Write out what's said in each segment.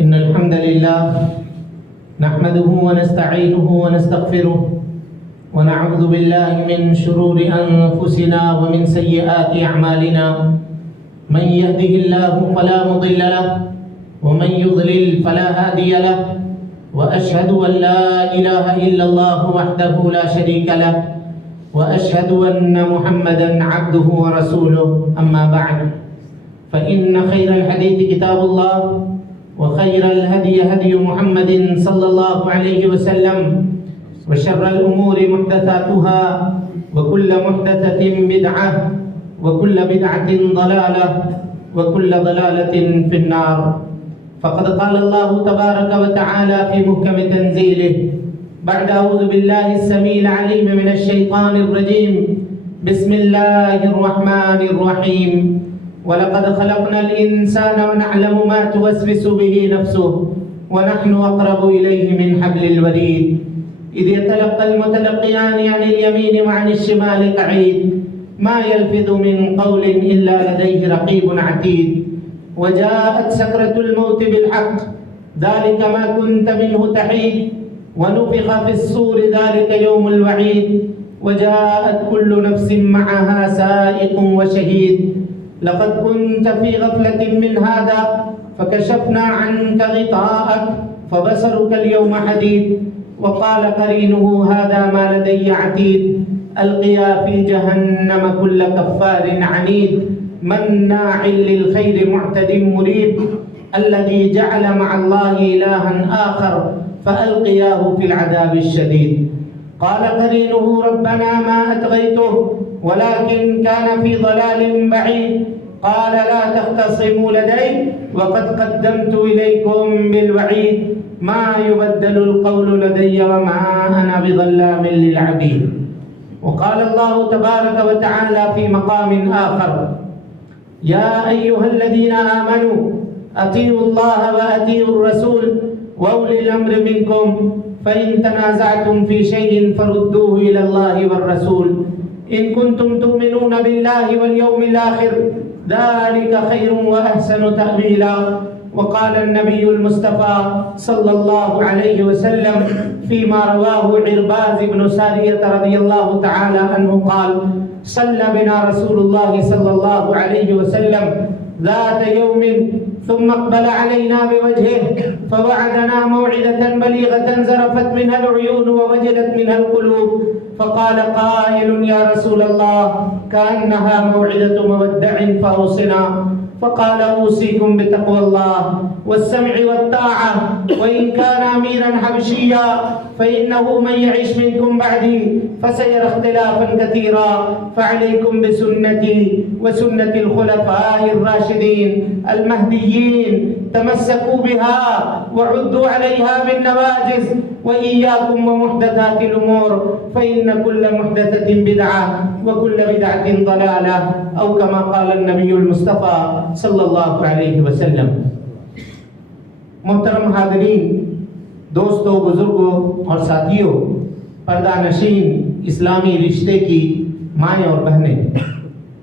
إن الحمد لله نحمده ونستعينه ونستغفره ونعوذ بالله من شرور أنفسنا ومن سيئات أعمالنا من يهده الله فلا مضل له ومن يضلل فلا هادي له وأشهد أن لا إله إلا الله وحده لا شريك له وأشهد أن محمدا عبده ورسوله أما بعد فإن خير الحديث كتاب الله وخير الهدي هدي محمد صلى الله عليه وسلم وشر الأمور محدثاتها وكل محدثة بدعة وكل بدعة ضلالة وكل ضلالة في النار. فقد قال الله تبارك وتعالى في محكم تنزيله بعد أعوذ بالله السميع العليم من الشيطان الرجيم بسم الله الرحمن الرحيم ولقد خلقنا الإنسان ونعلم ما توسوس به نفسه ونحن أقرب إليه من حبل الوريد إذ يتلقى المتلقيان عن اليمين وعن الشمال قعيد ما يلفظ من قول إلا لديه رقيب عتيد وجاءت سكرة الموت بالحق ذلك ما كنت منه تحيد ونفخ في الصور ذلك يوم الوعيد وجاءت كل نفس معها سائق وشهيد لقد كنت في غفلة من هذا فكشفنا عنك غطاءك فبصرك اليوم حديد وقال قرينه هذا ما لدي عتيد ألقيا في جهنم كل كفار عنيد مناع للخير معتد مريب الذي جعل مع الله إلها آخر فألقياه في العذاب الشديد. قال قرينه ربنا ما أطغيته ولكن كان في ضلال بعيد قال لا تختصموا لدي وقد قدمت إليكم بالوعيد ما يبدل القول لدي وما أنا بظلام للعبيد. وقال الله تبارك وتعالى في مقام آخر يا أيها الذين آمنوا أطيعوا الله وأطيعوا الرسول وأولي الأمر منكم فإن تنازعتم في شيء فردوه إلى الله والرسول إن كنتم تؤمنون بالله واليوم الآخر ذلك خير وأحسن تأويلا. وقال النبي المصطفى صلى الله عليه وسلم فيما رواه عرباز بن سارية رضي الله تعالى عنه قال صلى بنا رسول الله صلى الله عليه وسلم ذات يوم ثم اقبل علينا بوجهه فوعدنا موعظة بليغة زرفت منها العيون ووجلت منها القلوب فقال قائل يا رسول الله كأنها موعظة مودع فأوصنا فقال أوصيكم بتقوى الله والسمع والطاعة وإن كان أميرا حبشيا فإنه من يعيش منكم بعدي فسيرى اختلافا كثيرا فعليكم بسنتي وسنة الخلفاء الراشدين المهديين تمسكوا بها وعدوا عليها بالنواجذ وإياكم ومحدثات الأمور فإن كل محدثة بدعة وكل بدعة ضلالة أو كما قال النبي المصطفى صلی اللہ علیہ وسلم. محترم حاضرین، دوستوں، بزرگوں اور ساتھیوں، پردہ نشین اسلامی رشتے کی مائیں اور بہنیں،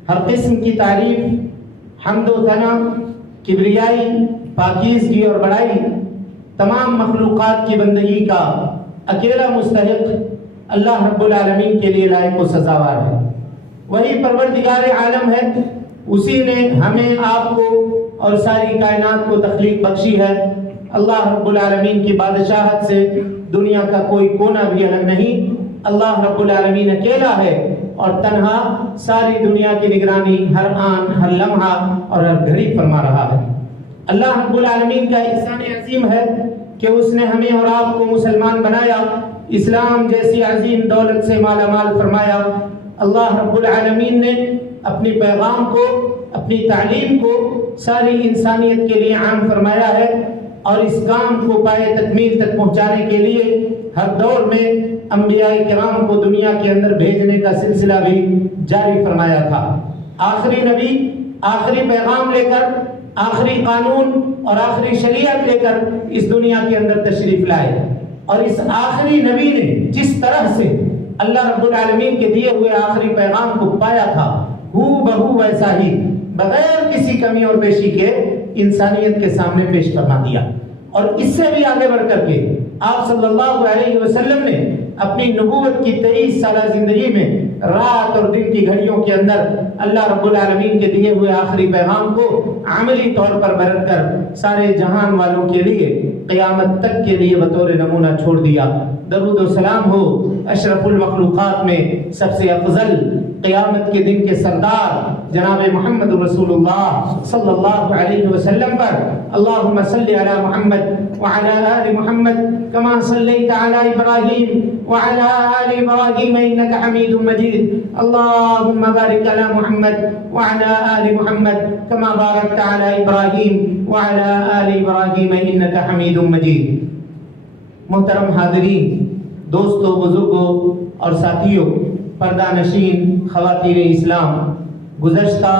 ہر قسم کی تعریف، حمد و ثنا، کبریائی، پاکیزگی اور بڑائی تمام مخلوقات کی بندگی کا اکیلا مستحق اللہ رب العالمین کے لیے لائق و سزاوار ہے. وہی پروردگار عالم ہے، اسی نے ہمیں، آپ کو اور ساری کائنات کو تخلیق بخشی ہے. اللہ رب العالمین کی بادشاہت سے دنیا کا کوئی کونا بھی الگ نہیں. اللہ رب العالمین اکیلا ہے اور تنہا ساری دنیا کی نگرانی ہر آن، ہر لمحہ اور ہر گھڑی فرما رہا ہے. اللہ رب العالمین کا احسان عظیم ہے کہ اس نے ہمیں اور آپ کو مسلمان بنایا، اسلام جیسی عظیم دولت سے مالا مال فرمایا. اللہ رب العالمین نے اپنی پیغام کو، اپنی تعلیم کو ساری انسانیت کے لیے عام فرمایا ہے اور اس کام کو پائے تکمیل تک پہنچانے کے لیے ہر دور میں انبیاء کرام کو دنیا کے اندر بھیجنے کا سلسلہ بھی جاری فرمایا تھا. آخری نبی آخری پیغام لے کر، آخری قانون اور آخری شریعت لے کر اس دنیا کے اندر تشریف لائے، اور اس آخری نبی نے جس طرح سے اللہ رب العالمین کے دیے ہوئے آخری پیغام کو پایا تھا، ہو بہو ویسا ہی بغیر کسی کمی اور بیشی کے انسانیت کے سامنے پیش فرما دیا. اور اس سے بھی آگے بڑھ کر کے آپ صلی اللہ علیہ وسلم نے اپنی نبوت کی 23 سالہ زندگی میں رات اور دن کی گھڑیوں کے اندر اللہ رب العالمین کے دیے ہوئے آخری پیغام کو عملی طور پر برت کر سارے جہان والوں کے لیے قیامت تک کے لیے بطور نمونہ چھوڑ دیا. درود و سلام ہو اشرف المخلوقات میں سب سے افضل، قیامت کے دن کے سردار جناب محمد رسول اللہ صلی اللہ علیہ وسلم پر. اللہم صلی علی محمد وعلی آل محمد کما صلیت علی ابراہیم وعلی آل ابراہیم انک حمید مجید. اللہم بارک علی محمد وعلی آل محمد کما بارکت علی ابراہیم وعلی آل ابراہیم انک حمید مجید. محترم حاضرین، دوستوں، بزرگوں اور ساتھیوں، پردہ نشین خواتین اسلام، گزشتہ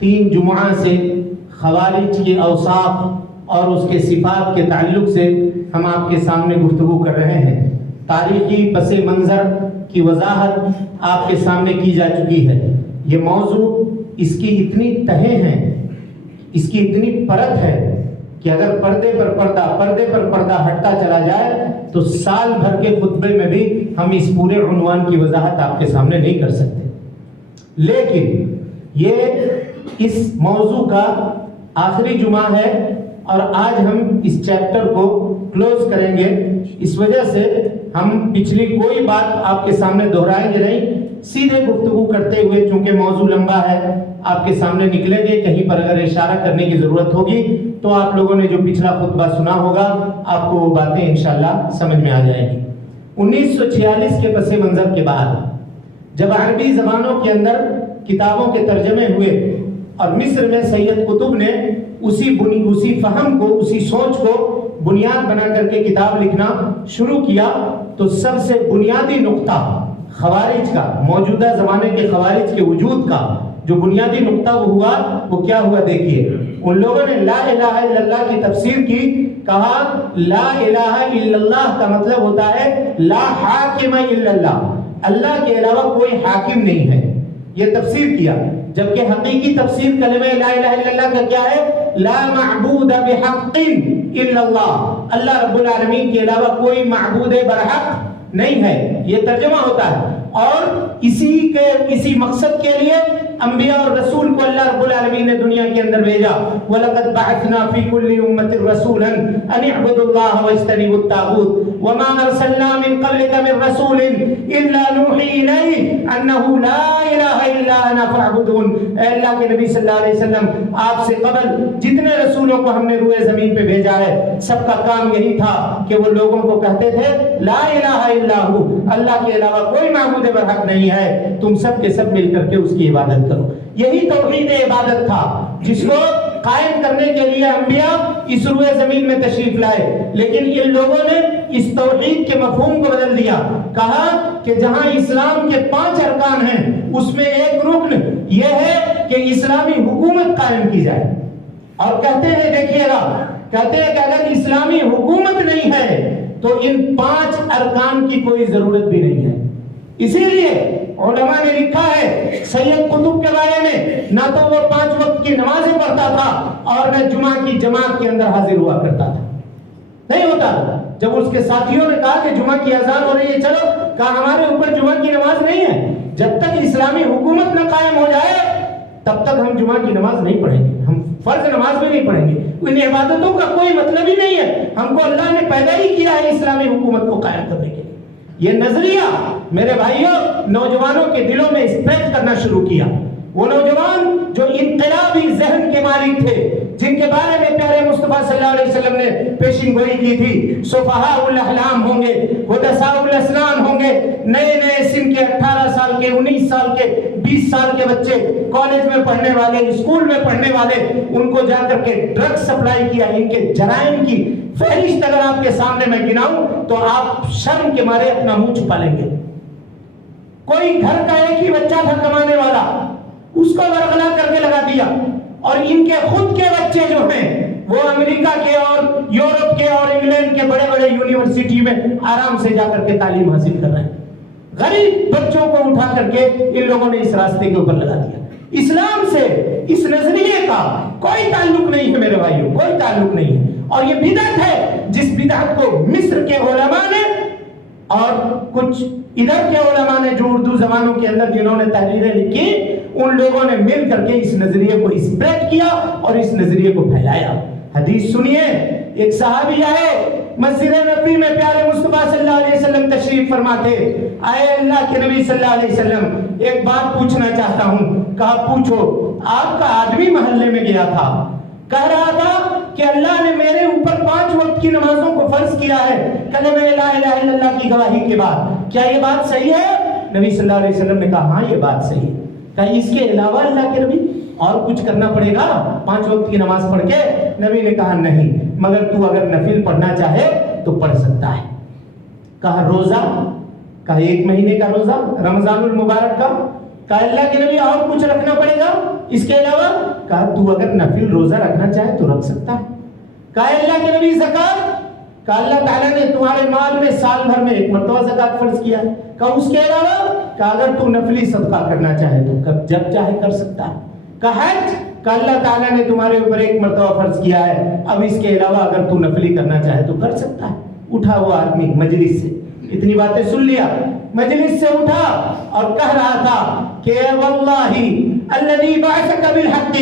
3 جمعہ سے خوارج کے اوصاف اور اس کے صفات کے تعلق سے ہم آپ کے سامنے گفتگو کر رہے ہیں. تاریخی پس منظر کی وضاحت آپ کے سامنے کی جا چکی ہے. یہ موضوع اس کی اتنی تہیں ہیں، اس کی اتنی پرت ہے کہ اگر پردے پر پردہ ہٹتا چلا جائے تو سال بھر کے خطبے میں بھی ہم اس پورے عنوان کی وضاحت آپ کے سامنے نہیں کر سکتے. لیکن یہ اس موضوع کا آخری جمعہ ہے اور آج ہم اس چیپٹر کو کلوز کریں گے. اس وجہ سے ہم پچھلی کوئی بات آپ کے سامنے دہرائیں گے نہیں، سیدھے گفتگو کرتے ہوئے، چونکہ موضوع لمبا ہے، آپ کے سامنے نکلیں گے. کہیں پر اگر اشارہ کرنے کی ضرورت ہوگی تو آپ لوگوں نے جو پچھلا خطبہ سنا ہوگا آپ کو وہ باتیں انشاءاللہ سمجھ میں آ جائیں گی. 1946 کے پس منظر کے بعد جب عربی زبانوں کے اندر کتابوں کے ترجمے ہوئے اور مصر میں سید قطب نے اسی فہم کو، اسی سوچ کو بنیاد بنا کر کے کتاب لکھنا شروع کیا، تو سب سے بنیادی نقطہ خوارج کا، موجودہ زمانے کے خوارج کے وجود کا جو بنیادی نقطہ وہ کیا ہوا دیکھیے. ان لوگوں نے لا الہ الا اللہ کی تفسیر کی. کہا لا الہ الا اللہ کا مطلب ہوتا ہے لا حاکم الا اللہ، اللہ کے علاوہ کوئی حاکم نہیں ہے. یہ تفسیر کیا، جبکہ حقیقی تفسیر کلمہ لا الہ الا اللہ کا کیا ہے؟ لا معبود بحق الا اللہ، اللہ رب العالمین کے علاوہ کوئی معبود برحق نہیں ہے. یہ ترجمہ ہوتا ہے. اور اسی مقصد کے لیے انبیاء اور رسول کو اللہ رب العالمین نے دنیا کے اندر بھیجا. وَلَقَدْ بَعَثْنَا فِي كُلِّ أُمَّةٍ رَسُولًا أَنِ اعْبُدُوا اللَّهَ وَاجْتَنِبُوا الطَّاغُوتَ وَمَا أَرْسَلْنَا مِن قَبْلِكَ مِن رَّسُولٍ إِلَّا نُوحِي إِلَيْهِ أَنَّهُ لَا إِلَٰهَ إِلَّا أَنَا فَاعْبُدُونِ. اے اللہ کے نبی صلی اللہ علیہ وسلم، آپ سے قبل جتنے رسولوں کو ہم نے روئے زمین پہ بھیجا ہے، سب کا کام یہی تھا کہ وہ لوگوں کو کہتے تھے لا الہ الا ہو، اللہ کے علاوہ کوئی معبود برحق نہیں ہے، تم سب کے سب مل کر کے اس کی عبادت کرو. یہی توحید عبادت تھا جس کو قائم کرنے کے لیے انبیاء اس روئے زمین میں تشریف لائے. لیکن ان لوگوں نے اس توحید کے مفہوم کو بدل دیا. کہا کہ جہاں اسلام کے 5 ارکان ہیں اس میں ایک رکن یہ ہے کہ اسلامی حکومت قائم کی جائے. اور کہتے ہیں، دیکھیے گا، کہتے ہیں کہ اگر اسلامی حکومت نہیں ہے تو ان 5 ارکان کی کوئی ضرورت بھی نہیں ہے. اسی لیے علماء نے لکھا ہے سید قطب کے بارے میں، نہ تو وہ 5 وقت کی نمازیں پڑھتا تھا اور نہ جمعہ کی جماعت کے اندر حاضر ہوا کرتا تھا. نہیں ہوتا. جب اس کے ساتھیوں نے کہا کہ جمعہ کی اذان ہو رہی ہے، چلو، کہا ہمارے اوپر جمعہ کی نماز نہیں ہے. جب تک اسلامی حکومت نہ قائم ہو جائے تب تک ہم جمعہ کی نماز نہیں پڑھیں گے، ہم فرض نماز بھی نہیں پڑھیں گے. ان عبادتوں کا کوئی مطلب ہی نہیں ہے. ہم کو اللہ نے پیدا ہی کیا ہے اسلامی حکومت کو قائم کرنے کے لیے. یہ نظریہ میرے بھائیوں نوجوانوں کے دلوں میں اسپریڈ کرنا شروع کیا. وہ نوجوان جو انقلابی ذہن کے مالک تھے، جن کے بارے میں پیارے مصطفیٰ صلی اللہ علیہ وسلم نے پیشین گوئی کی تھی، صفحاء الاحلام ہوں گے، حدثاء الاسنان ہوں گے، نئے سن کے 18 سال کے، 19 سال کے، 20 سال کے بچے، کالج میں پڑھنے والے، اسکول میں پڑھنے والے، ان کو جا کر کے ڈرگ سپلائی کیا. ان کے جرائم کی فہرست اگر آپ کے سامنے میں گناؤں تو آپ شرم کے مارے اپنا منہ چھپا لیں گے. کوئی گھر کا ایک ہی بچہ تھا کمانے والا، اس کو برغلا کر کے لگا دیا. اور ان کے خود کے بچے جو ہیں وہ امریکہ کے اور یورپ کے اور انگلینڈ کے بڑے بڑے یونیورسٹی میں آرام سے جا کر کے تعلیم حاصل کر رہے ہیں. غریب بچوں کو اٹھا کر کے ان لوگوں نے اس راستے کے اوپر لگا دیا. اسلام سے اس نظریے کا کوئی تعلق نہیں ہے میرے بھائیوں، کوئی تعلق نہیں ہے، اور یہ بدعت ہے جس بدعت کو مصر کے علماء نے اور کچھ ادھر کے علماء نے جو اردو زبانوں کے اندر جنہوں نے تحریریں لکھی، ان لوگوں نے مل کر کے اس نظریے کو اسپریڈ کیا اور اس نظریے کو پھیلایا۔ حدیث سنیے، ایک صحابی آئے مسجد نبوی میں، پیارے مصطفیٰ صلی اللہ علیہ وسلم تشریف فرماتے، آئے اللہ کے نبی صلی اللہ علیہ وسلم ایک بات پوچھنا چاہتا ہوں۔ کہا پوچھو۔ آپ کا آدمی محلے میں گیا تھا، کہہ رہا تھا کہ اللہ نے میرے اوپر 5 وقت کی نمازوں کو فرض کیا ہے کلمہ لا الہ الا اللہ کی گواہی کے بعد، کیا یہ بات صحیح ہے؟ نبی صلی اللہ علیہ وسلم نے کہا ہاں یہ بات صحیح ہے۔ کہا اس کے علاوہ اللہ کے نبی اور کچھ کرنا پڑے گا 5 وقت کی نماز پڑھ کے؟ نبی نے کہا نہیں، مگر تو اگر نفل پڑھنا چاہے تو پڑھ سکتا ہے۔ کہا روزہ؟ کہا 1 مہینے کا روزہ رمضان المبارک کا؟ کہا اللہ کے نبی اور کچھ رکھنا پڑے گا اس کے علاوہ؟ کہا تو اگر نفل روزہ رکھنا چاہے تو رکھ سکتا ہے۔ کہا اللہ کے نبی زکات؟ کہا اللہ تعالیٰ نے تمہارے مال میں سال بھر میں 1 مرتبہ زکات فرض کیا ہے۔ کہا اس کے علاوہ؟ کہا اگر تو نفلی صدقہ کرنا چاہے تو جب چاہے کر سکتا ہے۔ کہا حج؟ کہا اللہ تعالیٰ نے تمہارے اوپر 1 مرتبہ فرض کیا ہے، اب اس کے علاوہ اگر تو نفلی کرنا چاہے تو کر سکتا ہے۔ اٹھا وہ آدمی مجلس سے، اتنی باتیں سن لیا، مجلس سے اٹھا اور کہہ رہا تھا کہ واللہ الذی بعثک بالحق،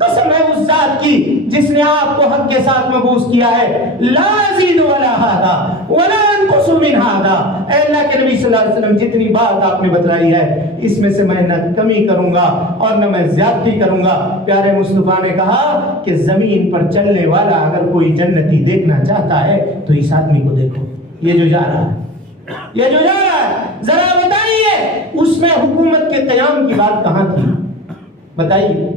قسم ہے اس ذات کی جس نے آپ کو حق کے ساتھ مبعوث کیا ہے، لا ازید ولا ھذا ولا انقص من ھذا، اے اللہ کے نبی صلی اللہ علیہ وسلم جتنی بات آپ نے بتلائی ہے اس میں سے میں نہ کمی کروں گا اور نہ میں زیادتی کروں گا۔ پیارے مصطفیٰ نے کہا کہ زمین پر چلنے والا اگر کوئی جنتی دیکھنا چاہتا ہے تو اس آدمی کو دیکھو، یہ جو جا رہا ہے، یہ جو جا رہا ہے، ذرا بتائیے اس میں حکومت کے قیام کی بات کہاں تھی؟ بتائیے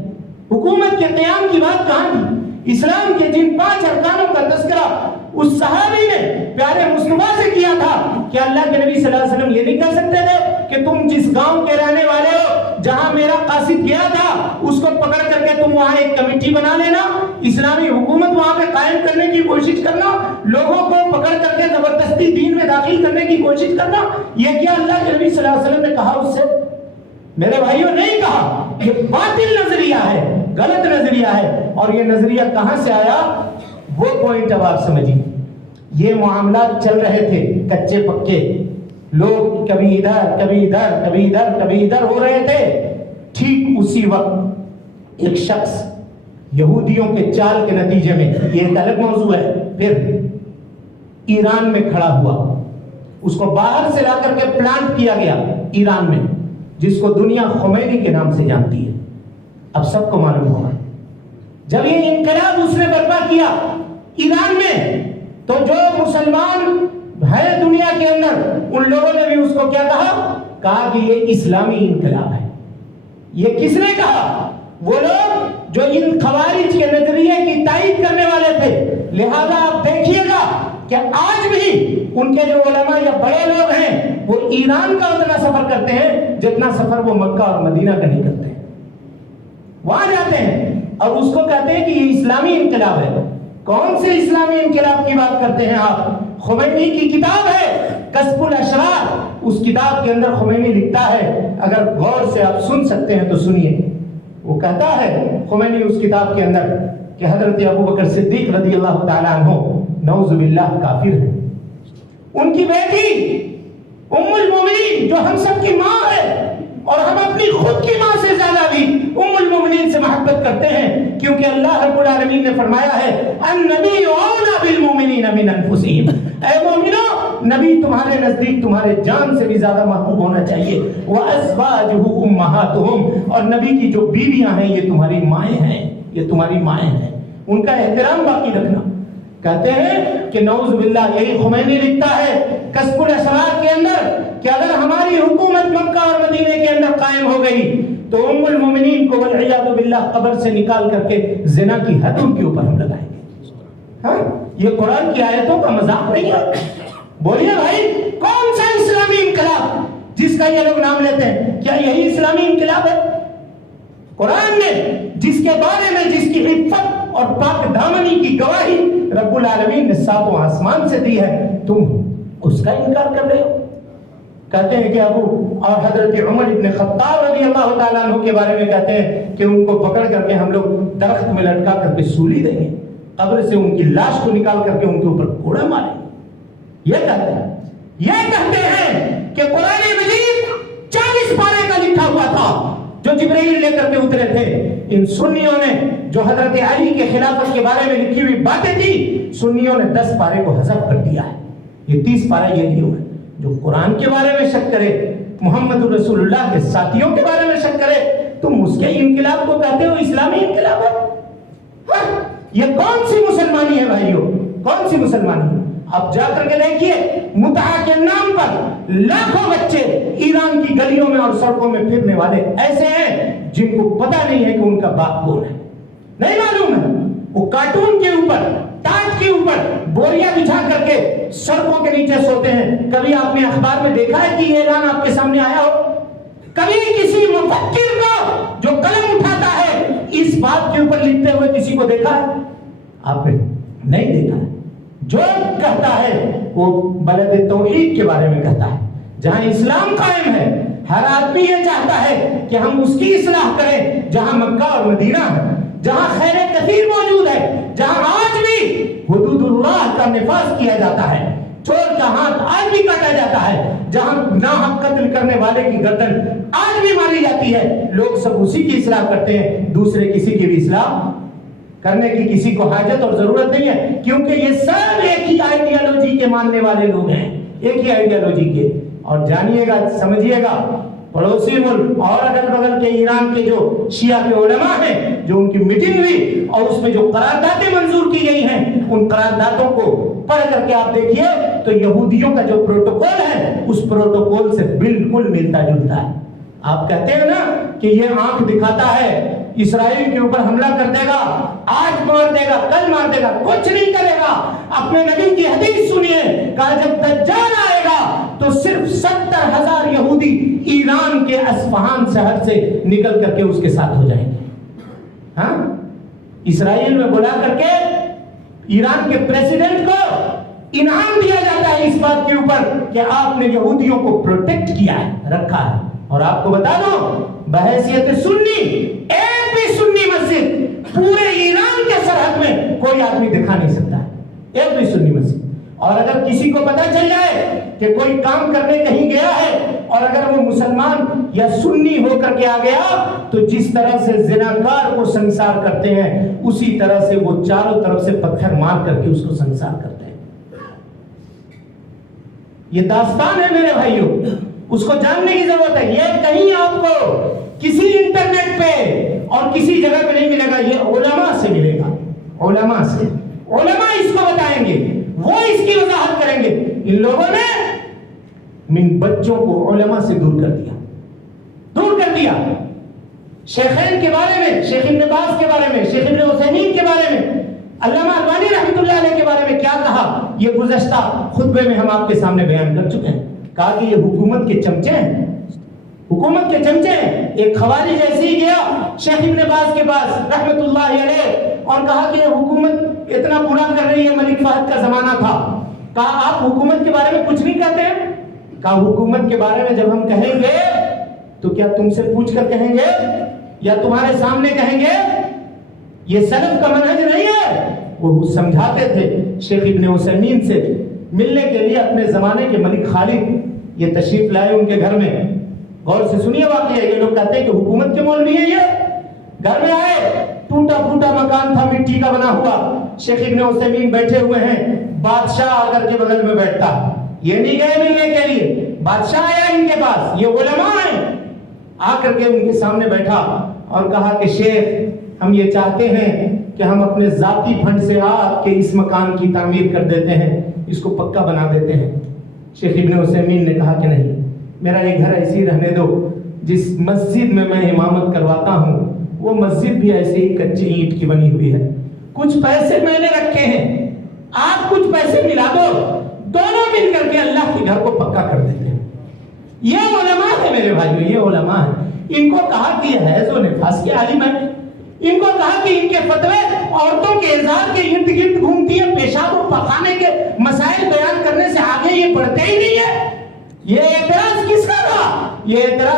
حکومت کے قیام کی بات کہاں تھی؟ اسلام کے جن 5 ارکانوں کا تذکرہ اس صحابی نے پیارے مصطفیٰ سے کیا تھا کہ اللہ کے نبی صلی اللہ علیہ وسلم یہ نہیں کہہ سکتے تھے کہ تم جس گاؤں کے رہنے والے ہو جہاں میرا قاصد گیا تھا اس کو پکڑ کر کے تم وہاں ایک کمیٹی بنا لینا، اسلامی حکومت وہاں پہ قائم کرنے کی کوشش کرنا، لوگوں کو پکڑ کر کے زبردستی دین میں داخل کرنے کی کوشش کرنا، یہ کیا اللہ کے نبی صلی اللہ علیہ وسلم نے کہا اس سے؟ میرے بھائیوں نہیں کہا، یہ باطل نظریہ ہے، غلط نظریہ ہے۔ اور یہ نظریہ کہاں سے آیا وہ پوائنٹ اب آپ سمجھیے۔ یہ معاملات چل رہے تھے کچے پکے، لوگ کبھی ادھر کبھی ادھر کبھی ادھر کبھی ادھر ہو رہے تھے۔ ٹھیک اسی وقت ایک شخص یہودیوں کے چال کے نتیجے میں، یہ ایک الگ موضوع ہے، پھر ایران میں کھڑا ہوا، اس کو باہر سے لا کر کے پلانٹ کیا گیا ایران میں، جس کو دنیا خمینی کے نام سے جانتی ہے، اب سب کو معلوم ہوگا۔ جب یہ انقلاب اس نے برپا کیا ایران میں تو جو مسلمان ہے دنیا کے اندر ان لوگوں نے بھی اس کو کیا کہا کہ یہ اسلامی انقلاب ہے۔ یہ کس نے کہا؟ وہ لوگ جو ان خوارج کے نظریے کی تائید کرنے والے تھے۔ لہذا آپ دیکھیے گا کہ آج بھی ان کے جو علماء یا بڑے لوگ ہیں وہ ایران کا اتنا سفر کرتے ہیں جتنا سفر وہ مکہ اور مدینہ کا نہیں کرتے ہیں، وہاں جاتے ہیں اور اس کو کہتے ہیں کہ یہ اسلامی انقلاب ہے۔ کون سے اسلامی انقلاب کی بات کرتے ہیں آپ؟ خمینی کی کتاب ہے کشف الاشرار، اس کتاب کے اندر خمینی لکھتا ہے، اگر غور سے آپ سن سکتے ہیں تو سنیے۔ وہ کہتا ہے خمینی اس کتاب کے اندر کہ حضرت ابوبکر صدیق رضی اللہ تعالیٰ عنہ نعوذ باللہ کافر ہے، ان کی بیٹی ام المومنین جو ہم سب کی ماں ہے اور ہم اپنی خود کی ماں سے زیادہ بھی ام المومنین سے محبت کرتے ہیں، کیونکہ اللہ رب العالمین نے فرمایا ہے النبی اولی بالمومنین من انفسہم، اے مومنو نبی تمہارے نزدیک تمہارے جان سے بھی زیادہ محبوب ہونا چاہیے، وازواجہ امہاتہم، اور نبی کی جو بیویاں ہیں یہ تمہاری مائیں ہیں، یہ تمہاری مائیں ہیں، ان کا احترام باقی رکھنا۔ کہتے ہیں کہ نعوذ باللہ یہی خمینی لکھتا ہے کشف الاشرار کے اندر کہ اگر ہماری حکومت مکہ اور مدینے کے اندر قائم ہو گئی تو ام المومنین کو والعیاذ باللہ قبر سے نکال کر کے زنا کی حد ان کے اوپر ہم لگائیں گے۔ ہاں یہ قرآن کی آیتوں کا مذاق نہیں ہے۔ بولیے بھائی کون سا اسلامی انقلاب جس کا یہ لوگ نام لیتے ہیں، کیا یہی اسلامی انقلاب ہے؟ قرآن میں جس کے بارے میں جس کی عفت اور پاک دامنی کی گواہی رب العالمین نے 7 آسمان سے دی ہے، تم اس کا انکار کر رہے ہو؟ کہتے ہیں کہ ابو اور حضرت عمر ابن خطاب رضی اللہ تعالیٰ عنہ کے بارے میں کہتے ہیں کہ ان کو پکڑ کر کے ہم لوگ درخت میں لٹکا کر کے سولی دیں گے، قبر سے ان کی لاش کو نکال کر کے ان کے اوپر کوڑا ماریں گے۔ یہ کہتے ہیں کہ قرآن مجید 40 پارے کا لکھا ہوا تھا جو جبرائیل لے کر کے اترے تھے۔ ان سنیوں نے جو حضرت علی کے خلافت کے بارے میں لکھی ہوئی باتیں تھی، سنیوں نے 10 پارے کو حذف کر دیا ہے۔ یہ 30 پارے یہ لیے ہوئے۔ جو قرآن کے بارے میں شک کرے، محمد رسول اللہ کے ساتھیوں کے بارے میں شک کرے، تم اس کے انقلاب کو کہتے ہو اسلامی انقلاب ہے؟ یہ کون سی مسلمانی ہے بھائیو؟ کون سی مسلمانی ہے؟ اب جا کر کے دیکھیے، متعہ کے نام پر لاکھوں بچے ایران کی گلیوں میں اور سڑکوں میں پھرنے والے ایسے ہیں جن کو پتہ نہیں ہے کہ ان کا باپ کون ہے، نہیں معلوم ہے۔ وہ کارٹون کے اوپر، ٹاٹ کے اوپر بوریاں بچھا کر کے سڑکوں کے نیچے سوتے ہیں۔ کبھی آپ نے اخبار میں دیکھا ہے کہ یہ اعلان آپ کے سامنے آیا ہو؟ کبھی کسی مفکر کو جو قلم اٹھاتا ہے اس بات کے اوپر لکھتے ہوئے کسی کو دیکھا ہے؟ آپ نے نہیں دیکھا ہے۔ جو کہتا ہے وہ بلد توحید کے بارے میں کہتا ہے۔ جہاں اسلام قائم ہے، ہر آدمی یہ چاہتا ہے کہ ہم اس کی اصلاح کریں۔ جہاں مکہ اور مدینہ ہے، جہاں خیر کثیر موجود ہے، جہاں آج بھی حدود اللہ کا نفاذ کیا جاتا ہے، چور کا ہاتھ آج بھی کاٹا جاتا ہے، جہاں ناحق قتل کرنے والے کی گردن آج بھی ماری جاتی ہے، لوگ سب اسی کی اصلاح کرتے ہیں، دوسرے کسی کی بھی اصلاح کرنے کی کسی کو حاجت اور ضرورت نہیں ہے، کیونکہ یہ سب ایک ہی آئیڈیالوجی کے ماننے والے لوگ ہیں، ایک ہی آئیڈیالوجی کے۔ اور جانیے گا، سمجھیے گا، پڑوسی ملک اور اگل بغل کے ایران کے جو شیعہ کے علماء ہیں، جو ان کی میٹنگ ہوئی اور اس میں جو قراردادیں منظور کی گئی ہیں، ان قراردادوں کو پڑھ کر کے آپ دیکھیے تو یہودیوں کا جو پروٹوکول ہے اس پروٹوکول سے بالکل ملتا جلتا ہے۔ آپ کہتے ہیں نا کہ یہ آنکھ دکھاتا ہے، اسرائیل کے اوپر حملہ کر دے گا، آج مار دے گا، کل مار دے گا، کچھ نہیں کرے گا۔ اپنے نبی کی حدیث سنیے، کہا جب دجال آئے گا تو صرف 70,000 یہودی ایران کے اصفہان شہر سے نکل کر کے اس کے ساتھ ہو جائیں گے۔ ہاں، اسرائیل میں بلا کر کے ایران کے پریزیڈنٹ کو انعام دیا جاتا ہے اس بات کے اوپر کہ آپ نے یہودیوں کو پروٹیکٹ کیا ہے، رکھا ہے۔ اور آپ کو بتا دو، بحیثیت سنی، ایک بھی سنی مسجد پورے ایران کے سرحد میں کوئی آدمی دکھا نہیں سکتا ہے، ایک بھی سنی مسجد۔ اور اگر کسی کو پتا چل جائے کہ کوئی کام کرنے کہیں گیا ہے اور اگر وہ مسلمان یا سنی ہو کر کے آ گیا تو جس طرح سے زناکار کو سنسار کرتے ہیں اسی طرح سے وہ چاروں طرف سے پتھر مار کر کے اس کو سنسار کرتے ہیں۔ یہ داستان ہے میرے بھائیوں، اس کو جاننے کی ضرورت ہے۔ یہ کہیں آپ کو کسی انٹرنیٹ پہ اور کسی جگہ پہ نہیں ملے گا، یہ علماء سے ملے گا، علماء سے۔ علماء اس کو بتائیں گے، وہ اس کی وضاحت کریں گے۔ ان لوگوں نے من بچوں کو علماء سے دور کر دیا۔ شیخین کے بارے میں، شیخ ابن باز کے بارے میں، شیخ ابن عثیمین کے بارے میں، علامہ البانی رحمۃ اللہ علیہ کے بارے میں کیا کہا، یہ گزشتہ خطبے میں ہم آپ کے سامنے بیان کر چکے ہیں۔ کہا کہ یہ حکومت کے چمچے ہیں، حکومت کے چمچے ہیں۔ ایک خواری جیسے ہی گیا شیخ ابن باز کے پاس رحمۃ اللہ علیہ اور کہا کہ یہ حکومت اتنا برا کر رہی ہے، ملک فہد کا زمانہ تھا۔ کہا آپ حکومت کے بارے میں کچھ نہیں کہتے ہیں؟ کہا حکومت کے بارے میں جب ہم کہیں گے تو کیا تم سے پوچھ کر کہیں گے یا تمہارے سامنے کہیں گے؟ یہ سلف کا منہج نہیں ہے۔ وہ سمجھاتے تھے شیخ ابن عثیمین سے ملنے کے لیے اپنے زمانے کے ملک خالد یہ تشریف لائے ان کے گھر میں۔ غور سے سنیے واقعہ، یہ لوگ کہتے ہیں کہ حکومت کے مولوی ہیں یہ۔ گھر میں آئے، ٹوٹا پھوٹا مکان تھا مٹی کا بنا ہوا، شیخ ابن عثیمین بیٹھے ہوئے ہیں، بادشاہ آ کر کے بغل میں بیٹھتا۔ یہ نہیں گئے ملنے کے لیے، بادشاہ آیا ان کے پاس، یہ علماء ہیں، آ کر کے ان کے سامنے بیٹھا اور کہا کہ شیخ ہم یہ چاہتے ہیں کہ ہم اپنے ذاتی فنڈ سے آپ کے اس مکان کی تعمیر کر دیتے ہیں، اس کو پکا بنا دیتے ہیں۔ شیخ ابن عثیمین نے کہا کہ نہیں، میرا یہ گھر ایسے ہی رہنے دو، جس مسجد میں میں امامت کرواتا ہوں وہ مسجد بھی ایسے ہی کچی اینٹ کی بنی ہوئی ہے، کچھ پیسے میں نے رکھے ہیں، آپ کچھ پیسے ملا دو، دونوں مل کر کے اللہ کے گھر کو پکا کر دیتے ہیں۔ یہ علماء ہے میرے بھائیو، یہ علماء ہیں۔ ان کو کہا کہ یہ حیض و نفاس کے عالم ہیں، ان کو کہا کہ ان کے فتوے عورتوں کے اظہار کے ارد گرد گھومتی ہے، پیشاب و پخانے کے مسائل بیان کرنے سے آگے یہ بڑھتے ہی نہیں ہے۔ یہ اعتراض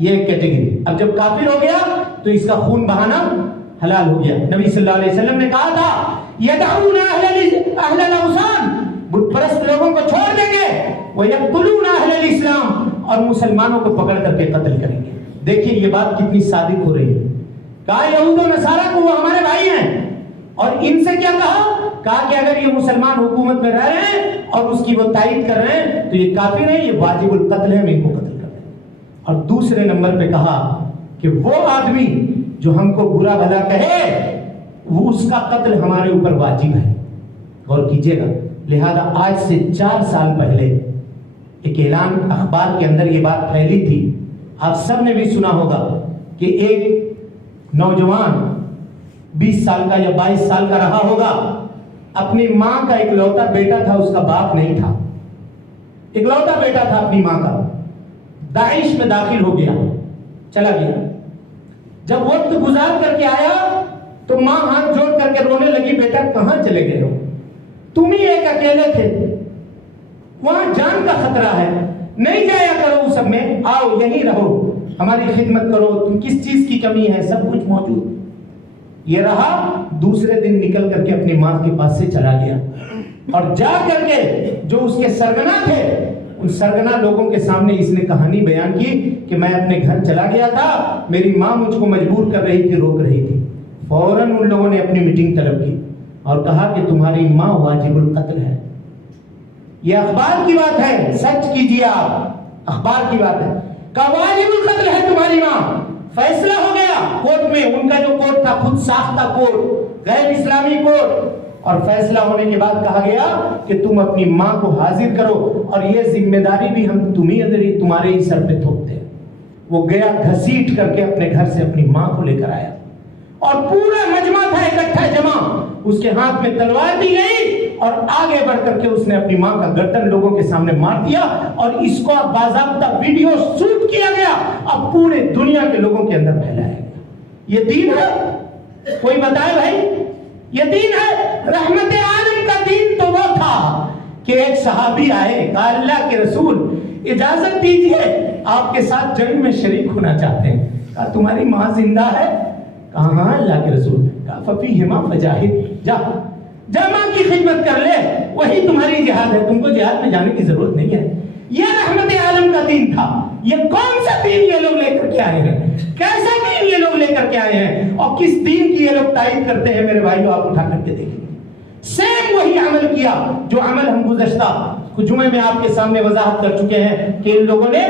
یہ ایک کیٹیگری. اب جب کافر ہو گیا تو اس کا خون بہانا حلال ہو گیا. نبی صلی اللہ علیہ وسلم نے کہا تھا یدعون اہل الاوثان، بت پرست لوگوں کو چھوڑ دیں گے، ویقتلون اہل الاسلام، اور مسلمانوں کو پکڑ کر کے قتل کریں گے. دیکھیے یہ بات کتنی صادق ہو رہی ہے. کہا یہود و نصارہ کو وہ ہمارے بھائی ہیں، اور ان سے کیا کہا کہ اگر یہ مسلمان حکومت میں رہ رہے ہیں اور اس کی وہ تائید کر رہے ہیں تو یہ کافر ہیں، یہ واجب القتل ہے، ہم ان کو قتل کر دیں. اور دوسرے نمبر پہ کہا کہ وہ آدمی جو ہم کو برا بھلا کہے وہ اس کا قتل ہمارے اوپر واجب ہے. غور کیجئے گا. لہذا آج سے 4 سال پہلے ایک اعلان اخبار کے اندر یہ بات پھیلی تھی، آپ سب نے بھی سنا ہوگا کہ ایک نوجوان 20 سال کا یا 22 سال کا رہا ہوگا، اپنی ماں کا اکلوتا بیٹا تھا، اس کا باپ نہیں تھا، اکلوتا بیٹا تھا اپنی ماں کا، داعش میں داخل ہو گیا، چلا گیا. جب وقت گزار کر کے آیا تو ماں ہاتھ جوڑ کر کے رونے لگی، بیٹا کہاں چلے گئے ہو؟ تم ہی ایک اکیلے تھے، وہاں جان کا خطرہ ہے، نہیں جایا کرو اس سب میں، آؤ یہیں رہو، ہماری خدمت کرو، تم کس چیز کی کمی ہے، سب کچھ موجود. یہ رہا. دوسرے دن نکل کر کے اپنی ماں کے پاس سے چلا گیا، اور جا کر کے جو اس کے سرگنا تھے ان سرگنا لوگوں کے سامنے اس نے کہانی بیان کی کہ میں اپنے گھر چلا گیا تھا، میری ماں مجھ کو مجبور کر رہی تھی، روک رہی تھی. فوراً ان لوگوں نے اپنی میٹنگ طلب کی اور کہا کہ تمہاری ماں واجب القتل ہے. یہ اخبار کی بات ہے، سچ کیجیے آپ، اخبار کی بات ہے کہ واجب القتل ہے تمہاری ماں. فیصلہ ہو گیا کورٹ میں، ان کا جو کورٹ تھا خود ساختہ کورٹ، غیر اسلامی کورٹ، اور فیصلہ ہونے کے بعد کہا گیا کہ تم اپنی ماں کو حاضر کرو، اور یہ ذمہ داری بھی ہم تمہارے ہی سر پہ تھوپتے ہیں. وہ گیا گھسیٹ کر کے اپنے گھر سے اپنی ماں کو لے کر آیا، اور پورا مجمع تھا اکٹھا جمع، اس کے ہاتھ میں تلوار دی گئی اور آگے بڑھ کر کے اس نے اپنی ماں کا گردن لوگوں کے سامنے مار دیا، اور اس کو باضابطہ ویڈیو شوٹ کیا گیا، اب پورے دنیا کے لوگوں کے اندر پھیلایا گیا. یہ دین ہے؟ کوئی بتائے بھائی، یہ دین ہے؟ رحمت عالم کا دین تو وہ تھا کہ ایک صحابی آئے، کہا اللہ کے رسول اجازت دیجئے آپ کے ساتھ جنگ میں شریک ہونا چاہتے ہیں. کہا تمہاری ماں زندہ ہے؟ کہا ہاں اللہ کے رسول. کہا ففیہما فجاہد، جا ماں کی خدمت کر لے، وہی تمہاری جہاد ہے، تم کو جہاد میں جانے کی ضرورت نہیں ہے. یہ رحمت عالم کا دین تھا. یہ کون سا دین یہ لوگ لے کر کے آئے ہیں؟ کیسا دین یہ لوگ لے کر کے آئے ہیں؟ اور کس دین کی یہ لوگ تائید کرتے ہیں؟ میرے بھائیو آپ اٹھا کر کے دیکھیں، سیم وہی عمل کیا جو عمل ہم گزشتہ جمعے میں آپ کے سامنے وضاحت کر چکے ہیں کہ ان لوگوں نے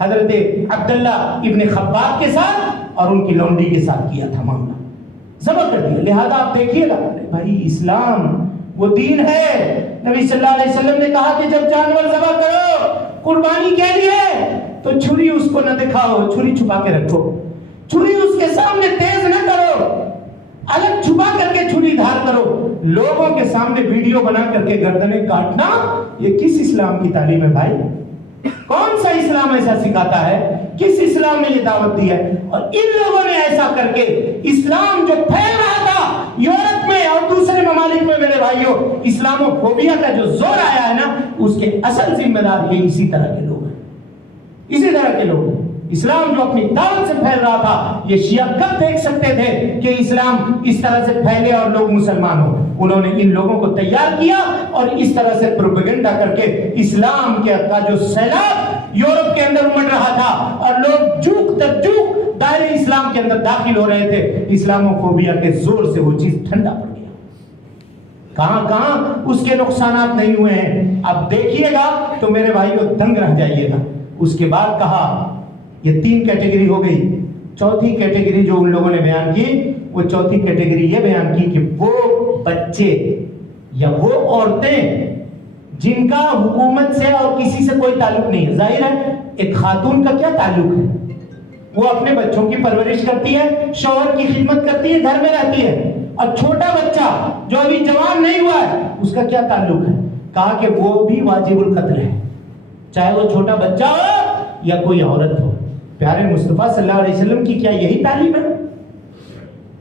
حضرت عبداللہ ابن خباب کے ساتھ اور ان کی لونڈی کے ساتھ کیا تھا، معاملہ ذبح کر دیا. لہذا آپ دیکھیے گا بھائی، اسلام وہ دین ہے. نبی صلی اللہ علیہ وسلم نے کہا کہ جب جانور ذبح کرو قربانی کے لیے تو چھری اس کو نہ دکھاؤ، چھری چھپا کے رکھو، چھری اس کے سامنے تیز نہ کرو، الگ چھپا کر کے چھری دھار کرو. لوگوں کے سامنے ویڈیو بنا کر کے گردنیں کاٹنا، یہ کس اسلام کی تعلیم ہے بھائی؟ کون سا اسلام ایسا سکھاتا ہے؟ کس اسلام نے یہ دعوت دی ہے؟ اور ان لوگوں نے ایسا کر کے اسلام جو پھیل رہا تھا یورپ میں اور دوسرے ممالک میں، میرے بھائیوں، اسلامو فوبیا کا جو زور آیا ہے نا، اس کے اصل ذمہ دار یہ اسی طرح کے لوگ ہیں، اسی طرح کے لوگ ہیں. اسلام جو اپنی دعوت سے پھیل رہا تھا، یہ شیعہ کب دیکھ سکتے تھے کہ اسلام اس طرح سے پھیلے اور لوگ مسلمان ہوں؟ انہوں نے ان لوگوں کو تیار کیا اور اس طرح سے پروپیگنڈا کر کے اسلام کا جو سیلاب یورپ کے اندر امڑ رہا تھا اور لوگ جوک تر جوک دائرے اسلام کے اندر داخل ہو رہے تھے، اسلاموفوبیا کے زور سے وہ چیز ٹھنڈا پڑ گیا. کہاں کہاں اس کے نقصانات نہیں ہوئے ہیں، اب دیکھیے گا تو میرے بھائیوں دنگ رہ جائیے گا. اس کے بعد کہا یہ 3 کیٹیگری ہو گئی. چوتھی کیٹیگری جو ان لوگوں نے بیان کی، وہ چوتھی کیٹیگری یہ بیان کی کہ وہ بچے یا وہ عورتیں جن کا حکومت سے اور کسی سے کوئی تعلق نہیں ہے. ظاہر ہے ایک خاتون کا کیا تعلق ہے؟ وہ اپنے بچوں کی پرورش کرتی ہے، شوہر کی خدمت کرتی ہے، گھر میں رہتی ہے. اور چھوٹا بچہ جو ابھی جوان نہیں ہوا ہے، اس کا کیا تعلق ہے؟ کہا کہ وہ بھی واجب القتل ہے، چاہے وہ چھوٹا بچہ ہو یا کوئی عورت ہو. پیارے مصطفیٰ صلی اللہ علیہ وسلم کی کیا یہی تعلیم ہے؟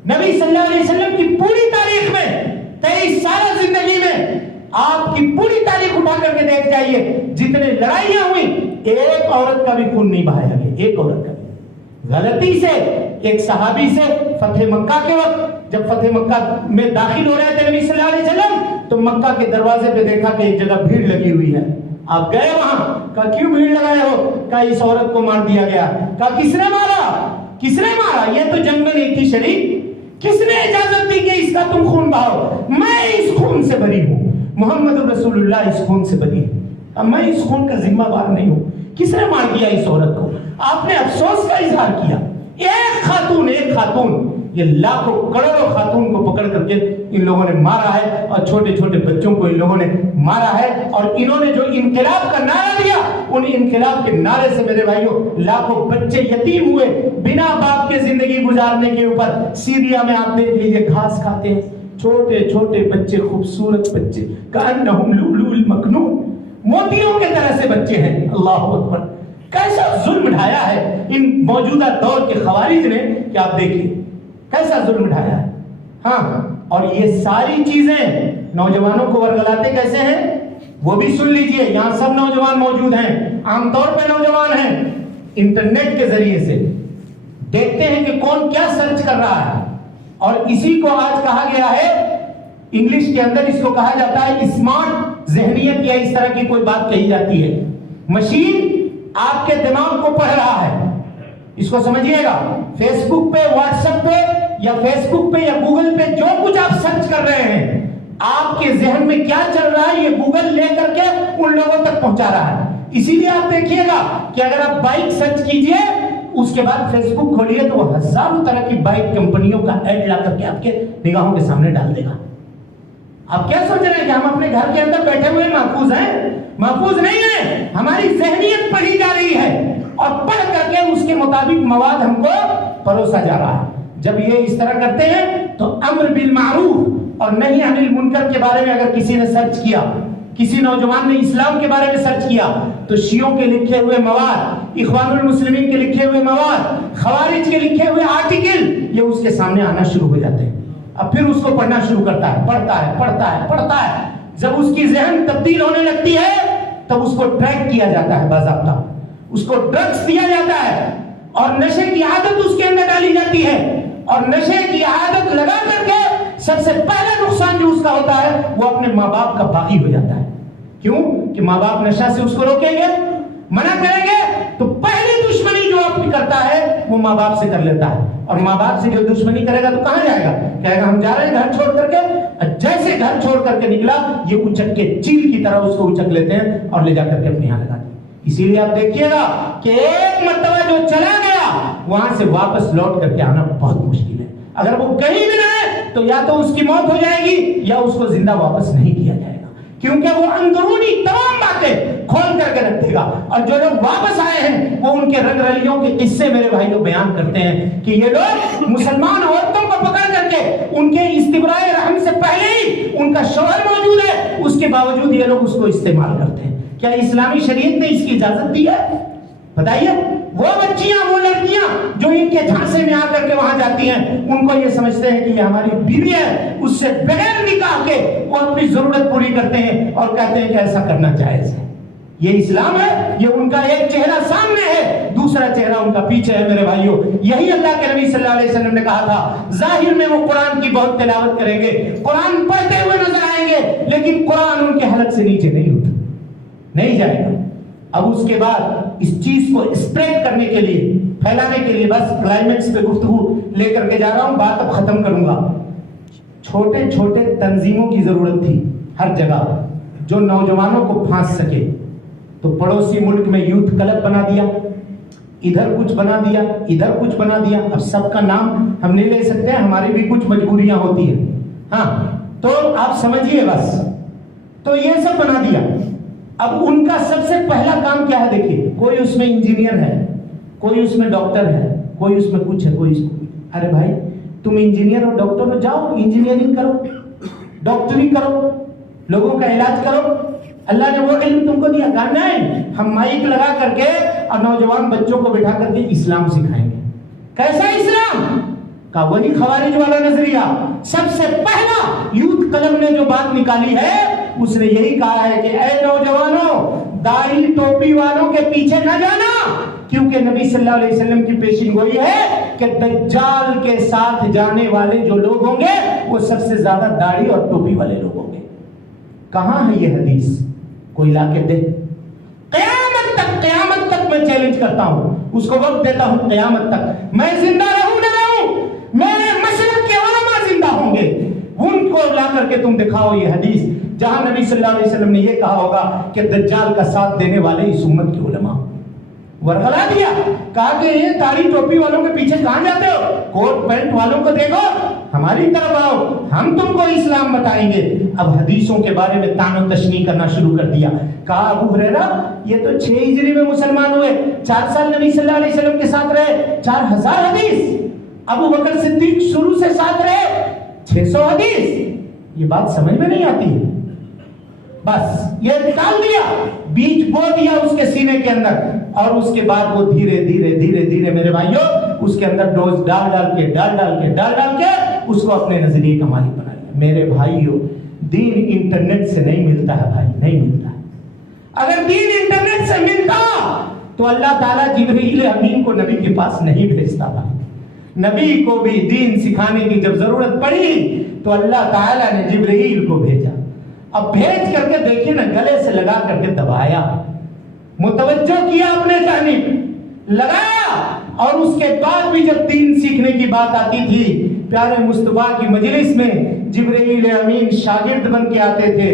نبی صلی اللہ علیہ وسلم کی پوری تاریخ میں 23 سالہ زندگی میں آپ کی پوری تاریخ اٹھا کر کے دیکھ جائیے، جتنے لڑائیاں ہوئی ایک عورت کا بھی خون نہیں بہایا گیا، ایک عورت کا بھی. غلطی سے ایک صحابی سے فتح مکہ کے وقت جب فتح مکہ میں داخل ہو رہے تھے نبی صلی اللہ علیہ وسلم تو مکہ کے دروازے پہ دیکھا کہ ایک جگہ بھیڑ لگی ہوئی ہے. آپ گئے وہاں, کہا کیوں بھیڑ لگائے ہو؟ کہا اس عورت کو مار دیا گیا. کہا کس نے مارا؟ کس نے مارا؟ یہ تو جنگ میں نہیں تھی شریک. کس نے اجازت دی کہ اس کا تم خون بہاؤ؟ میں اس خون سے بری ہوں, محمد رسول اللہ اس خون سے بری ہے. اب میں اس خون کا ذمہ دار نہیں ہوں. کس نے مار دیا اس عورت کو؟ آپ نے افسوس کا اظہار کیا. ایک خاتون یہ لاکھوں کروڑوں خاتون کو پکڑ کر کے ان لوگوں نے مارا ہے, اور چھوٹے چھوٹے بچوں کو ان لوگوں نے مارا ہے. اور انہوں نے جو انقلاب کا نعرہ دیا, ان انقلاب کے نعرے سے میرے بھائیوں لاکھوں بچے یتیم ہوئے بنا باپ کے زندگی گزارنے کے اوپر. سیریا میں آپ دیکھ لیجئے گھاس کھاتے ہیں چھوٹے چھوٹے بچے, خوبصورت بچے, کأنہم لؤلؤ المکنون, موتیوں کے طرح سے بچے ہیں. اللہ اکبر, کیسا ظلم ڈھایا ہے ان موجودہ دور کے خوارج نے کہ آپ دیکھیں کیسا ظلم ڈھایا ہے. ہاں, اور یہ ساری چیزیں نوجوانوں کو ورگلاتے کیسے ہیں وہ بھی سن لیجئے. یہاں سب نوجوان موجود ہیں, عام طور پہ نوجوان ہیں. انٹرنیٹ کے ذریعے سے دیکھتے ہیں کہ کون کیا سرچ کر رہا ہے, اور اسی کو آج کہا گیا ہے انگلش کے اندر, اس کو کہا جاتا ہے اسمارٹ ذہنیت, یا اس طرح کی کوئی بات کہی جاتی ہے. مشین آپ کے دماغ کو پڑھ رہا ہے. اس کو سمجھیے گا, فیس بک پہ, واٹس ایپ پہ, یا فیس بک پہ یا گوگل پہ جو کچھ آپ سرچ کر رہے ہیں, آپ کے ذہن میں کیا چل رہا ہے یہ گوگل لے کر کے ان لوگوں تک پہنچا رہا ہے. اسی لیے آپ دیکھیے گا کہ اگر آپ بائک سرچ کیجئے, اس کے بعد فیس بک کھولیے تو وہ ہزاروں طرح کی بائک کمپنیوں کا ایڈ لا کر کے آپ کے نگاہوں کے سامنے ڈال دے گا. آپ کیا سوچ رہے ہیں کہ ہم اپنے گھر کے اندر بیٹھے ہوئے محفوظ ہیں؟ محفوظ نہیں ہیں. ہماری ذہنیت پڑھی جا رہی ہے, اور پڑھ کر کے اس کے مطابق مواد ہم کو پروسا جا رہا ہے. جب یہ اس طرح کرتے ہیں تو امر بالمعروف اور نہی عن المنکر کے بارے میں اگر کسی نے سرچ کیا, کسی نوجوان نے اسلام کے بارے میں سرچ کیا, تو شیعوں کے لکھے ہوئے مواد, اخوان المسلمین کے لکھے ہوئے مواد, خوارج کے لکھے ہوئے آرٹیکل, یہ اس کے سامنے آنا شروع ہو جاتے ہیں. اب پھر اس کو پڑھنا شروع کرتا ہے, پڑھتا ہے. جب اس کی ذہن تبدیل ہونے لگتی ہے تب اس کو ٹریک کیا جاتا ہے باضابطہ, اس کو ڈرگز دیا جاتا ہے, اور نشے کی عادت اس کے اندر ڈالی جاتی ہے. اور نشے کی عادت لگا کر کے سب سے پہلا نقصان جو اس کا ہوتا ہے وہ اپنے ماں باپ کا باغی ہو جاتا ہے. کیوں کہ ماں باپ نشہ سے اس کو روکیں گے, منع کریں گے, تو پہلی دشمنی جو آپ کرتا ہے وہ ماں باپ سے کر لیتا ہے. اور ماں باپ سے جو دشمنی کرے گا تو کہاں جائے گا؟ کہے گا ہم جا رہے ہیں گھر چھوڑ کر کے. جیسے گھر چھوڑ کر کے نکلا, یہ اچک کے چیل کی طرح اس کو اچک لیتے ہیں اور لے جا کر کے اپنے یہاں لگاتے ہیں. اسی لیے آپ دیکھیے گا کہ ایک مرتبہ جو چلا گیا وہاں سے واپس لوٹ کر کے آنا بہت مشکل ہے. اگر وہ کہیں بھی رہے تو یا تو اس کی موت ہو جائے گی یا اس کو زندہ واپس نہیں کیا جائے گا, کیونکہ وہ اندرونی تمام باتیں کھول کر کے رکھ دے گا. اور جو لوگ واپس آئے ہیں وہ ان کے رنگ رلیوں کے قصے میرے بھائیوں بیان کرتے ہیں کہ یہ لوگ مسلمان عورتوں کو پکڑ کر کے ان کے استبراء رحم سے پہلے ہی ان کا شوہر موجود ہے, اس کے باوجود یہ لوگ اس کو استعمال کرتے ہیں. کیا اسلامی شریعت نے اس کی اجازت دی ہے؟ بتائیے. وہ بچیاں, وہ لڑکیاں جو ان کے جھانسے میں آ کر کے وہاں جاتی ہیں, ان کو یہ سمجھتے ہیں کہ یہ ہماری بیوی ہے, اس سے بغیر نکاح کے وہ اپنی ضرورت پوری کرتے ہیں اور کہتے ہیں کہ ایسا کرنا جائز ہے. یہ اسلام ہے. یہ ان کا ایک چہرہ سامنے ہے, دوسرا چہرہ ان کا پیچھے ہے. میرے بھائیوں, یہی اللہ کے نبی صلی اللہ علیہ وسلم نے کہا تھا, ظاہر میں وہ قرآن کی بہت تلاوت کریں گے, قرآن پڑھتے ہوئے نظر آئیں گے, لیکن قرآن ان کے حلق سے نیچے نہیں جائے گا. اب اس کے بعد اس چیز کو اسپریڈ کرنے کے لیے, پھیلانے کے لیے, بس کلائمیکس پہ گفتگو لے کر کے جا رہا ہوں, بات اب ختم کروں گا. چھوٹے چھوٹے تنظیموں کی ضرورت تھی ہر جگہ جو نوجوانوں کو پھانس سکے. تو پڑوسی ملک میں یوتھ کلب بنا دیا, ادھر کچھ بنا دیا, ادھر کچھ بنا دیا. اب سب کا نام ہم نہیں لے سکتے, ہماری بھی کچھ مجبوریاں ہوتی ہیں. ہاں, تو آپ سمجھیے بس. تو یہ سب بنا دیا. اب ان کا سب سے پہلا کام کیا ہے؟ دیکھیے, کوئی اس میں انجینئر ہے, کوئی اس میں ڈاکٹر ہے, کوئی اس میں کچھ ہے, کوئی اس میں. ارے بھائی, تم انجینئر اور ڈاکٹر ہو, جاؤ انجینئرنگ کرو, ڈاکٹری کرو, لوگوں کا علاج کرو. اللہ نے وہ علم تم کو دیا. کہا نہیں, ہم مائک لگا کر کے اور نوجوان بچوں کو بٹھا کر کے اسلام سکھائیں گے. کیسا اسلام؟ کہا وہی خوارج والا نظریہ. سب سے پہلا یوتھ کلب نے جو بات نکالی ہے اس نے یہی کہا ہے کہ اے نوجوانوں, داڑھی ٹوپی والوں کے پیچھے نہ جانا, کیونکہ نبی صلی اللہ علیہ وسلم کی پیشین گوئی ہے کہ دجال کے ساتھ جانے والے جو لوگ ہوں گے وہ سب سے زیادہ داڑھی اور ٹوپی والے لوگ ہوں گے. کہاں ہے یہ حدیث؟ کوئی لا کے دے. قیامت تک میں چیلنج کرتا ہوں, اس کو وقت دیتا ہوں قیامت تک, میں زندہ رہوں نہ رہوں, میرے مشرق کے علماء زندہ ہوں گے, ان کو لا کر کے تم دکھاؤ یہ حدیث جہاں نبی صلی اللہ علیہ وسلم نے یہ کہا ہوگا کہ دجال کا ساتھ دینے والے اس امت کے علماء. ورغلا دیا, کہا کہ یہ داڑھی ٹوپی والوں کے پیچھے کہاں جاتے ہو, کوٹ پینٹ والوں کو دیکھو, ہماری طرف آؤ, ہم تم کو اسلام بتائیں گے. اب حدیثوں کے بارے میں تان و تشنیع کرنا شروع کر دیا. کہا ابو ہریرہ یہ تو 6 ہجری میں مسلمان ہوئے, 4 سال نبی صلی اللہ علیہ وسلم کے ساتھ رہے, 4000 حدیث. ابو بکر صدیق شروع سے ساتھ رہے, 600 حدیث. یہ بات سمجھ میں نہیں آتی ہے. بس یہ نکال دیا, بیج بو دیا اس کے سینے کے اندر, اور اس کے بعد وہ دھیرے دھیرے دھیرے دھیرے میرے بھائیوں اس کے اندر ڈوز ڈال ڈال کے اس کو اپنے نظریے کا مالک بنا لیا. میرے بھائیوں دین انٹرنیٹ سے نہیں ملتا ہے بھائی, نہیں ملتا ہے. اگر دین انٹرنیٹ سے ملتا تو اللہ تعالیٰ جبرائیل امین کو نبی کے پاس نہیں بھیجتا بھائی. نبی کو بھی دین سکھانے کی جب ضرورت پڑی تو اللہ تعالیٰ نے جبرائیل کو بھیجا. اب بھیج کر کے دیکھیے نا, گلے سے لگا کر کے دبایا, متوجہ کیا اپنے جانب, لگایا, اور اس کے بعد بھی جب دین سیکھنے کی بات آتی تھی پیارے مصطفیٰ کی مجلس میں جبرائیل امین شاگرد بن کے آتے تھے,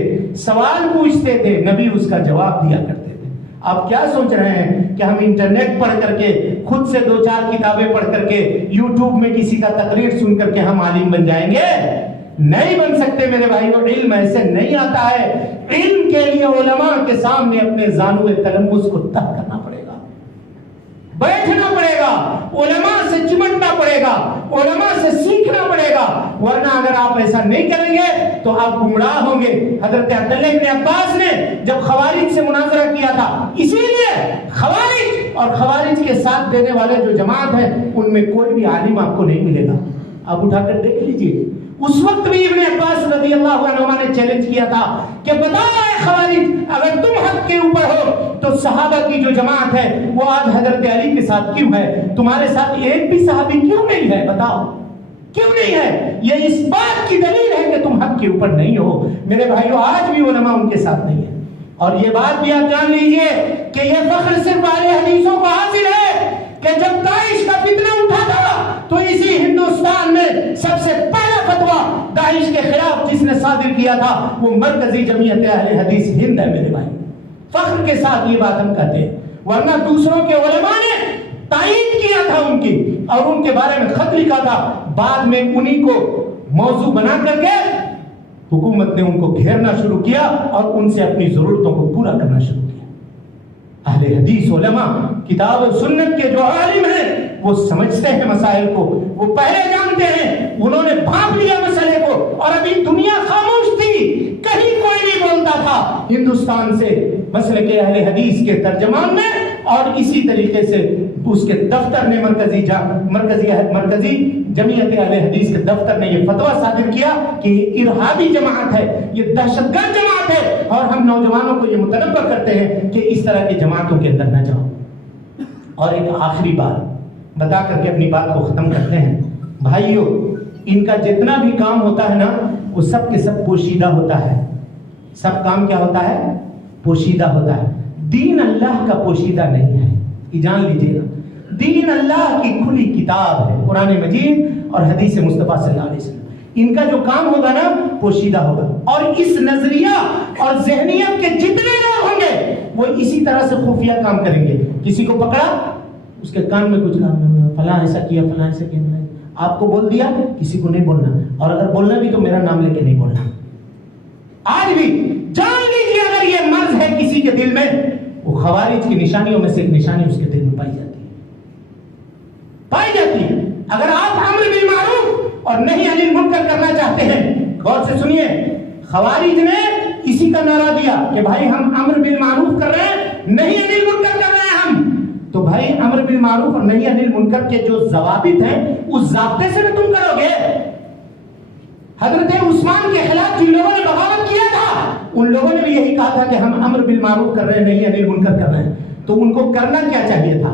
سوال پوچھتے تھے, نبی اس کا جواب دیا کرتے تھے. آپ کیا سوچ رہے ہیں کہ ہم انٹرنیٹ پڑھ کر کے, خود سے 2-4 کتابیں پڑھ کر کے, یوٹیوب میں کسی کا تقریر سن کر کے ہم عالم بن جائیں گے؟ نہیں بن سکتے میرے بھائیوں. علم ایسے نہیں آتا ہے. علم کے لیے علماء کے سامنے اپنے زانو تلمس کو تہ کرنا پڑے گا, بیٹھنا پڑے گا, علماء سے چمٹنا پڑے گا, علماء سے سیکھنا پڑے گا. ورنہ اگر آپ ایسا نہیں کریں گے تو آپ گمراہ ہوں گے. حضرت عبداللہ ابن عباس نے جب خوارج سے مناظرہ کیا تھا, اسی لیے خوارج اور خوارج کے ساتھ دینے والے جو جماعت ہے ان میں کوئی بھی عالم آپ کو نہیں ملے گا. آپ اٹھا کر دیکھ لیجئے, اس وقت بھی ابن عباس رضی اللہ عنہما نے چیلنج کیا تھا کہ بتاؤ اے خوارج, اگر تم حق کے اوپر ہو تو صحابہ کی جو جماعت ہے وہ آج حضرت علی کے ساتھ کیوں ہے, تمہارے ساتھ ایک بھی صحابی کیوں نہیں ہے, بتاؤ کیوں نہیں ہے؟ یہ اس بات کی دلیل ہے کہ تم حق کے اوپر نہیں ہو. میرے بھائیو آج بھی علماء ان کے ساتھ نہیں ہے. اور یہ بات بھی آپ جان لیجئے کہ یہ فخر صرف اہل حدیثوں کو حاصل ہے کہ جب داعش کا فتنہ اٹھا تھا تو اسی ہندوستان میں سب سے پہلا فتویٰ داعش کے خلاف جس نے صادر کیا تھا وہ مرکزی جمعیت اہل حدیث ہند ہے. میرے بھائی فخر کے ساتھ یہ بات ہم کہتے ہیں, ورنہ دوسروں کے علماء نے تائید کیا تھا ان کی اور ان کے بارے میں خط لکھا تھا, بعد میں انہی کو موضوع بنا کر کے حکومت نے ان کو گھیرنا شروع کیا اور ان سے اپنی ضرورتوں کو پورا کرنا شروع کیا. اہل حدیث علماء کتاب و سنت کے جو عالم ہیں وہ سمجھتے ہیں مسائل کو, وہ پہلے جانتے ہیں, انہوں نے بھانپ لیا مسئلے کو, اور ابھی دنیا خاموش تھی, کہیں کوئی نہیں بولتا تھا ہندوستان سے مسئلے کے اہل حدیث کے ترجمان میں. اور اسی طریقے سے اس کے دفتر نے مرکزی جمعیت اہل حدیث کے دفتر نے یہ فتویٰ صادر کیا کہ یہ ارہابی جماعت ہے, یہ دہشت گرد جماعت ہے, اور ہم نوجوانوں کو یہ متنبہ کرتے ہیں کہ اس طرح کی جماعتوں کے اندر نہ جاؤ. اور ایک آخری بات بتا کر کے اپنی بات کو ختم کرتے ہیں. بھائیو ان کا جتنا بھی کام ہوتا ہے نا وہ سب کے سب پوشیدہ ہوتا ہے. سب کام کیا ہوتا ہے؟ پوشیدہ ہوتا ہے. دین اللہ کا پوشیدہ نہیں ہے, یہ جان لیجیے گا. دین اللہ کی کھلی کتاب ہے, قرآن مجید اور حدیث مصطفیٰ صلی اللہ علیہ وسلم. ان کا جو کام ہوگا نا پوشیدہ ہوگا, اور اس نظریہ اور ذہنیت کے جتنے لوگ ہوں گے وہ اسی طرح سے خفیہ کام کریں گے. کسی کو پکڑا, اس کے کان میں کچھ کام, فلاں ایسا کیا, فلاں ایسا کیا, آپ کو بول دیا, کسی کو نہیں بولنا, اور اگر بولنا بھی تو میرا نام لے کے نہیں بولنا. آج بھی جان لیجیے اگر یہ مرض ہے کسی کے دل میں, وہ خوارج کی نشانیوں میں سے ایک نشانی اس کے دل میں پائی جاتی ہے. اگر آپ امر بالمعروف اور نہی عن المنکر کرنا چاہتے ہیں, غور سے سنیے, خوارج نے اسی کا نعرہ دیا کہ بھائی ہم امر بالمعروف کر رہے ہیں, نہی عن المنکر کر رہے ہیں ہم. تو بھائی امر بالمعروف اور نہی عن المنکر کے جو ضوابط ہیں اس ضابطے سے تم کرو گے. حضرت عثمان کے خلاف جن لوگوں نے بغاوت کیا تھا ان لوگوں نے بھی یہی کہا تھا کہ ہم امر بالمعروف کر رہے ہیں, نہی عن المنکر کر رہے ہیں. تو ان کو کرنا کیا چاہیے تھا؟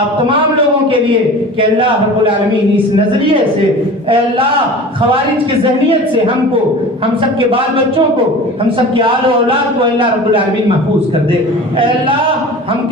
آپ تمام لوگوں کے لیے کہ اللہ رب العالمین اس نظریے سے, اے اللہ خوارج کی ذہنیت سے ہم کو, ہم سب کے بال بچوں کو, ہم سب کی آل و اولاد کو اللہ رب العالمین محفوظ کر دے. اے اللہ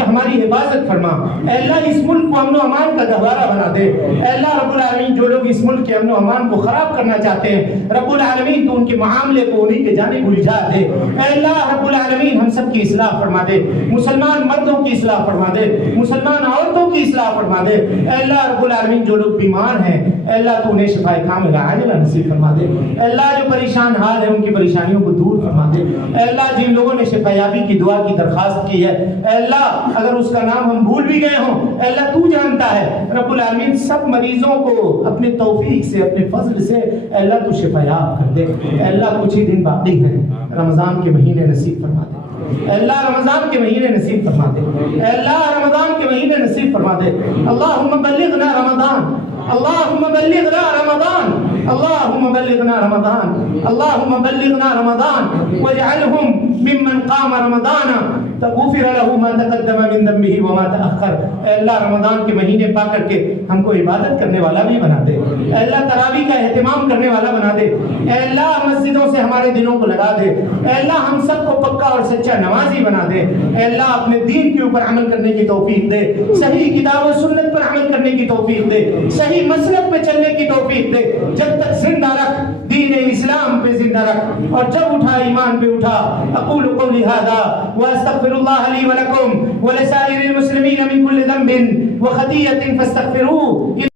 ہماری حفاظت فرما. اے اللہ اس ملک کو امن و امان کا گہوارہ بنا دے. اے اللہ رب العالمین جو لوگ اس ملک کے امن و امان کو خراب کرنا چاہتے ہیں, رب العالمین تو ان کے معاملے کو انہی کے جانب الجھا دے. اے اللہ رب العالمین ہم سب کی اصلاح فرما دے, مسلمان مردوں کی اصلاح فرما دے, مسلمان عورتوں کی اصلاح فرما دے. اے اللہ رب العالمین جو لوگ بیمار ہیں, اے اللہ تو انہیں شفائے کاملہ عاجلہ نصیب فرما دے. اے اللہ جو پریشان حال ہے ان کی پریشانیوں کو دور فرما دے. اے اللہ جن لوگوں نے شفا یابی کی دعا کی درخواست کی ہے, اے اللہ اگر اس کا نام ہم بھول بھی گئے ہوں, اے اللہ تو جانتا ہے. رب العالمین سب مریضوں کو اپنے توفیق سے, اپنے فضل سے اے اللہ تو شفا یاب کر دے. اے اللہ کچھ ہی دن باقی ہیں, رمضان کے مہینے نصیب فرما دے. اے اللہ رمضان کے مہینے نصیب فرما دے. اے اللہ رمضان کے مہینے نصیب فرما دے. اللہم بلغنا رمضان, اللہم بلغنا رمضان, اللہم بلغنا رمضان, اللہم بلغنا رمضان واجعلہم ممن قام رمضان غفر له ما تقدم من ذنبه وما تأخر. اے اللہ رمضان کے مہینے پا کر کے ہم کو عبادت کرنے والا بھی بنا دے. اے اللہ تراویح کا اہتمام کرنے والا بنا دے. اے اللہ مسجدوں سے ہمارے دلوں کو لگا دے. اے اللہ ہم سب کو پکا اور سچا نمازی بنا دے. اے اللہ اپنے دین کے اوپر عمل کرنے کی توفیق دے, صحیح کتاب و سنت پر عمل کرنے کی توفیق دے, صحیح مسلک پہ چلنے کی توفیق دے. جب تک زندہ رکھ, دین اسلام پہ زندہ رکھ, اور جب اٹھا ایمان پہ اٹھا. اقول قولی ھذا واستغفر اللہ لی ولکم ولسائر المسلمین من کل ذنب وخطیئۃ فاستغفروہ.